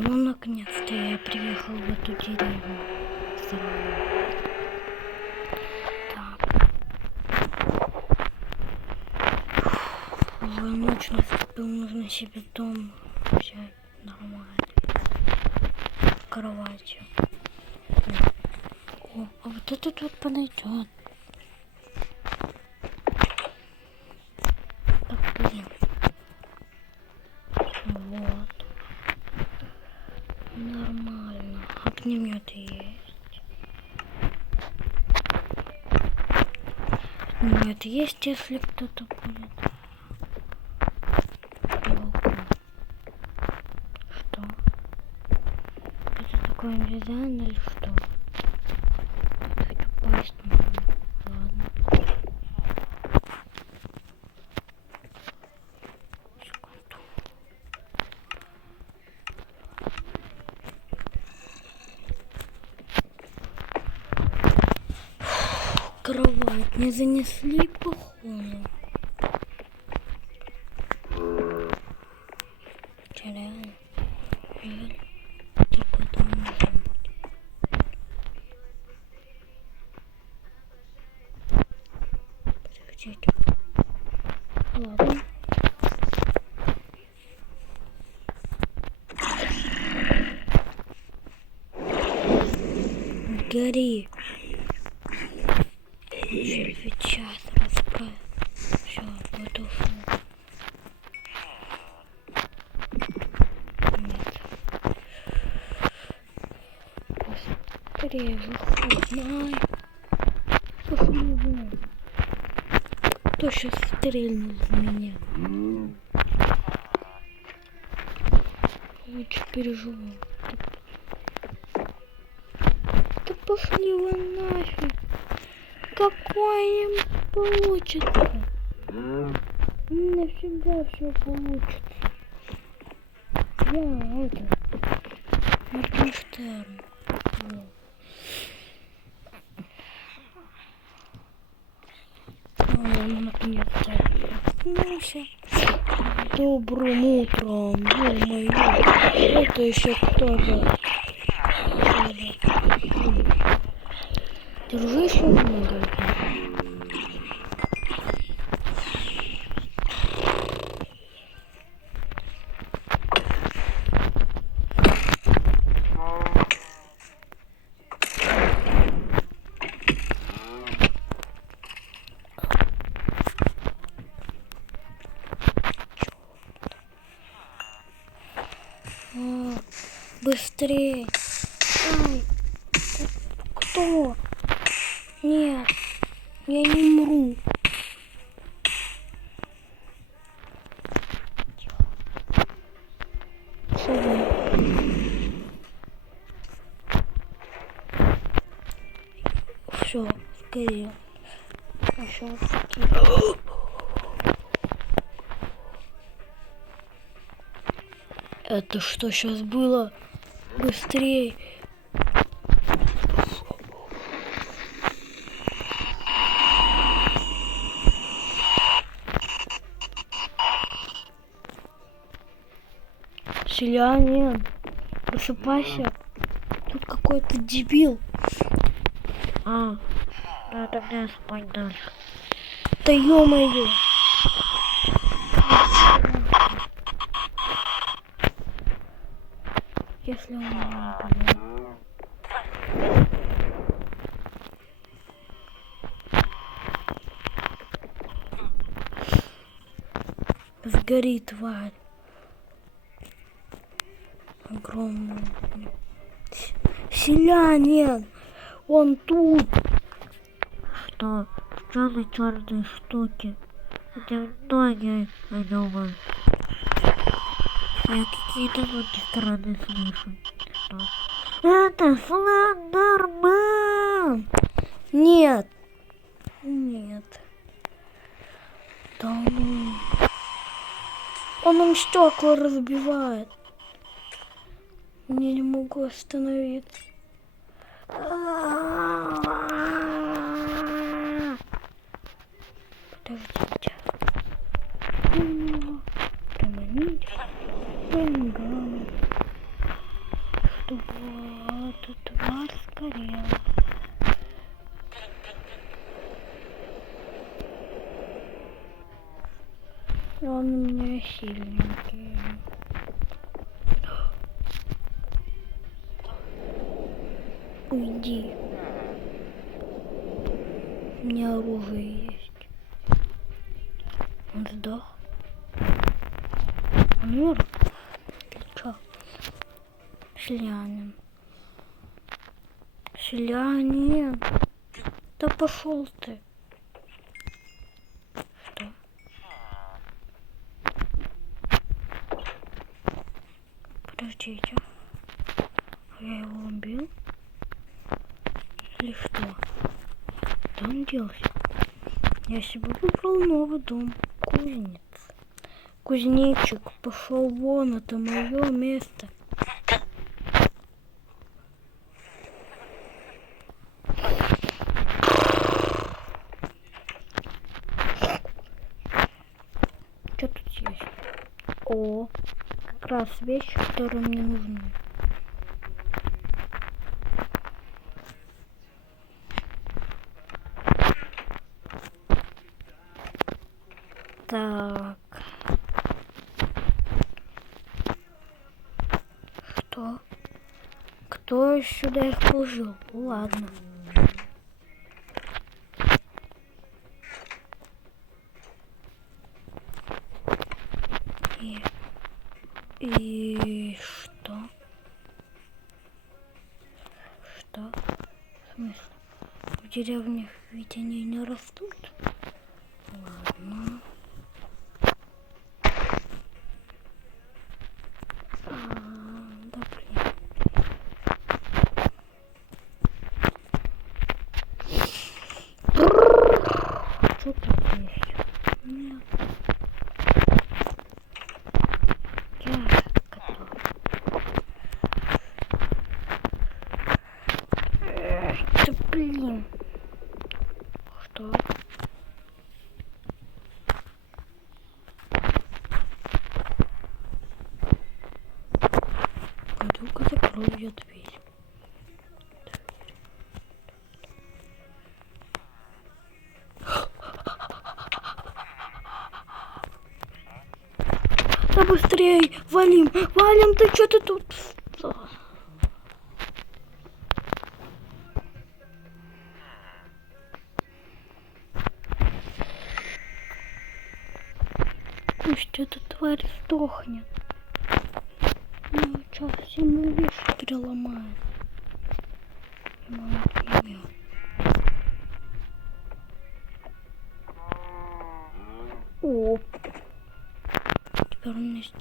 Ну, наконец-то я приехал в эту деревню. Так. Уже ночь наступила, нужно себе дом взять нормально. Кроватью. О, а вот этот вот подойдет. Так, блин. Вот. Нормально. Огнемет есть. Огнемет есть, если кто-то будет. Что? Это такой дизайн или что? Хочу пасть. Ладно. Секунду. Кровать не занесли, походу. Реально. Такой дом может быть. Подождите. Ладно. Гори. Сейчас расправь. Все, потушу. Нет. Быстрее выходи. Ай. Пошли вон. Кто сейчас стрельнул в меня? Лучше переживу. Да пошли вы нафиг. Какой им получится? Нафига все получится. Я это. Моргенштерн. Наконец-то проснулся. Добрым утром, ё-моё. Это еще кто же? Держи еще много. Быстрее. Ай, кто? Нет, я не умру. Все, сгорел. Еще это что сейчас было? Быстрее. Селянин, просыпайся. Тут какой-то дебил. Надо мне спать дальше. Да ё-моё. Если он меня убьет. Сгори, тварь. Огромный. Селянин! Он тут! Что? Что за черные штуки? Это ноги, я думаю. Я какие-то звуки стороны слышу. Что? Это Слендермен! Нет! Нет. Да ну. Он нам стекла разбивает. Я не могу остановиться. Подождите. Приманить. Вот, тварь сгорела. Он у меня сильненький. Уйди. У меня оружие есть. Он сдох. Он умер? Чё? Селянин. Селянин. Да пошел ты. Что? Подождите. Я его убил? Или что? Куда он делся? Я себе выбрал новый дом. Кузнец. Кузнечик, пошел вон, это мое место. Что тут есть? О, как раз вещи, которые мне нужны. Так. Что? Кто сюда их положил? Ладно. И что? Что? В смысле? В деревнях ведь они не растут? Ладно. Да блин. Что тут есть? Нет. Да блин. Что? Пойду-ка закрою я дверь. Да быстрей! Валим! Валим! Ты что ты тут? Пусть эта тварь сдохнет. Ну что, все мои вещи переломают. О! Теперь у меня есть...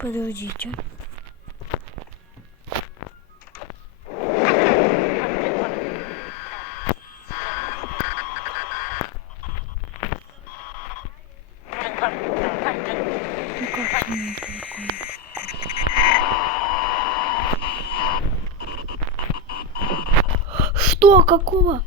Подождите. Ну как мне по-другому? Что? Какого?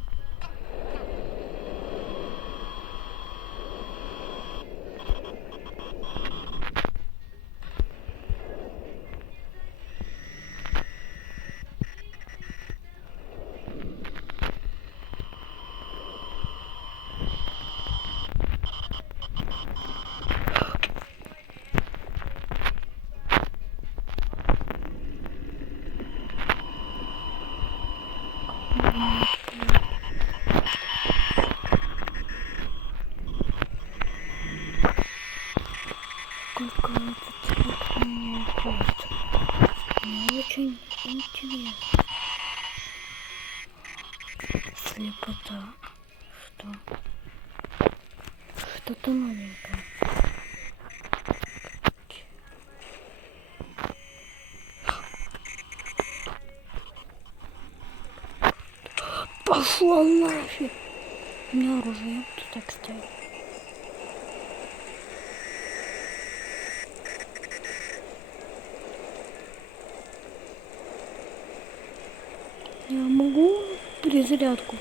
Сколько это мне идет? Мне очень интересно. Слепота. Что? что-то новенькое. Пошел нафиг! У меня оружие тут так стоит. Я могу перезарядку?